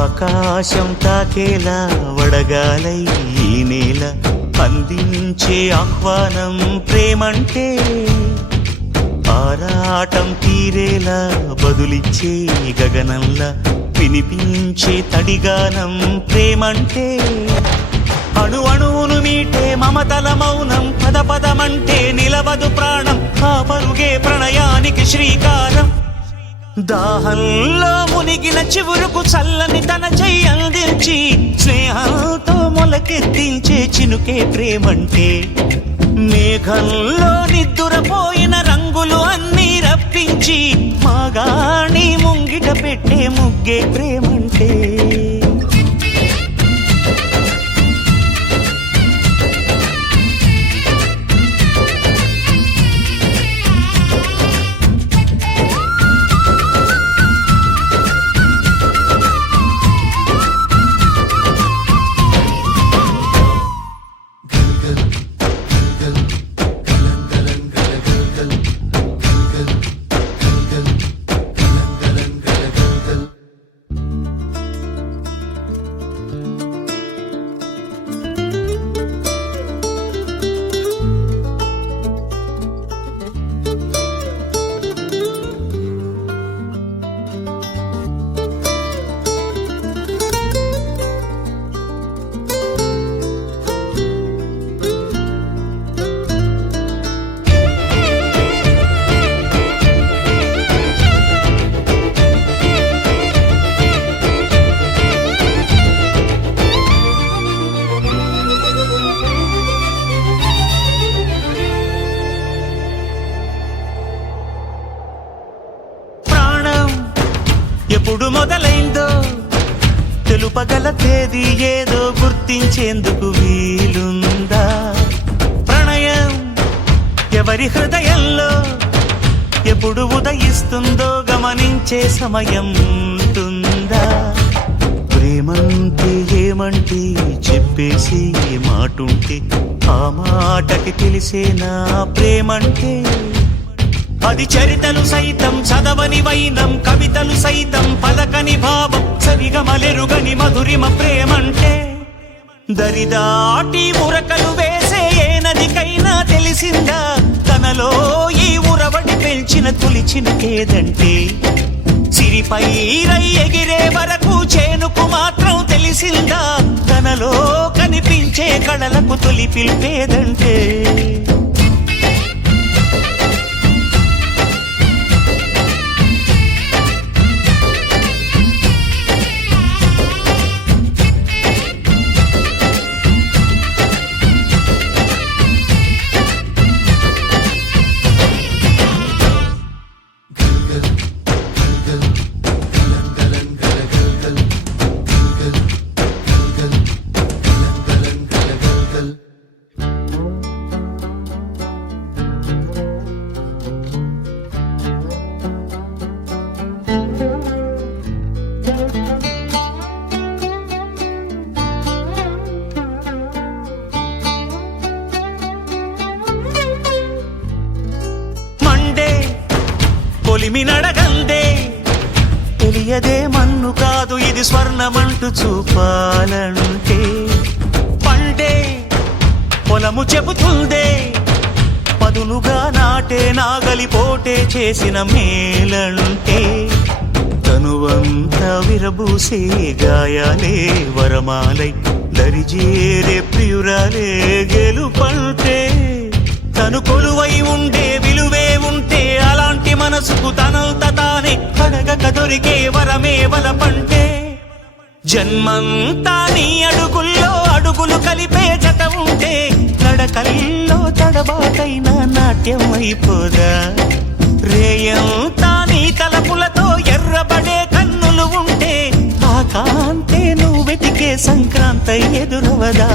ఆకాశం తాకేలా వడగాలై ఈ నేల అందించే ఆహ్వానం ప్రేమంటే, ఆరాటం తీరేలా బదులిచ్చే గగనంలా వినిపించే తడిగానం ప్రేమంటే, అణు అణువును మీటే మమతల మౌనం పద పదమంటే నిలవదు ప్రాణం, ఆ పరుగే ప్రణయానికి శ్రీకారం. దాహంలో మునిగిన చివురుకు చల్లని తన చెయ్యి అందించి స్నేహంతో మొలకెత్తించే చినుకే ప్రేమంటే, మేఘంలో నిద్దురపోయిన రంగులు అన్నీ రప్పించి మాగాణి ముంగిట పెట్టే ముగ్గే ప్రేమంటే. ఎప్పుడు మొదలైందో తెలుపగల తేదీ ఏదో గుర్తించేందుకు వీలుందా? ప్రణయం ఎవరి హృదయంలో ఎప్పుడు ఉదయిస్తుందో గమనించే సమయం ఉంటుందా? ప్రేమంటే ఏమంటే చెప్పేసి మాటుంటే ఆ మాటకి తెలిసేనా ప్రేమంటే? అది చరితలు సైతం చదవని వైనం, కవితలు సైతం పలకని భావం, సరిగమలెరుగని మధురిమ ప్రేమంటే. దరిదాటి ఉరకలు వేసే ఏ నదికైనా తెలిసిందా తనలో ఈ ఉరవడి పెంచిన తొలిచినకేదంటే? సిరిపై రై ఎగిరే వరకు చేనుకు మాత్రం తెలిసిందా తనలో కనిపించే కళలకు తొలి పిలిపేదంటే? కొలిమినడగందే తెలియదే మన్ను కాదు ఇది స్వర్ణమంటూ చూపాలంటే, పండే పొలము చెబుతుందే పదునుగా నాటే నాగలి పోటే చేసిన మేలంటే, తనువంతా విరబూసే గాయాలే వరమాలై దరిజేరే ప్రియురాలే గెలుపంటే, తను కొలువై ఉండే విలువే ఉంటే అలాంటి మనసుకు తనంత తానే అడగక దొరికే వరమే వలపంటే. జన్మంతా నీ అడుగుల్లో అడుగులు కలిపే జత ఉంటే నడకల్లో తడబాటైన నాట్యం అయిపోదా? రేయంతా నీ తలపులతో ఎర్రబడే కన్నులు ఉంటే ఆ కాంతే నువ్వు వెతికే సంక్రాంతి ఎదురవదా?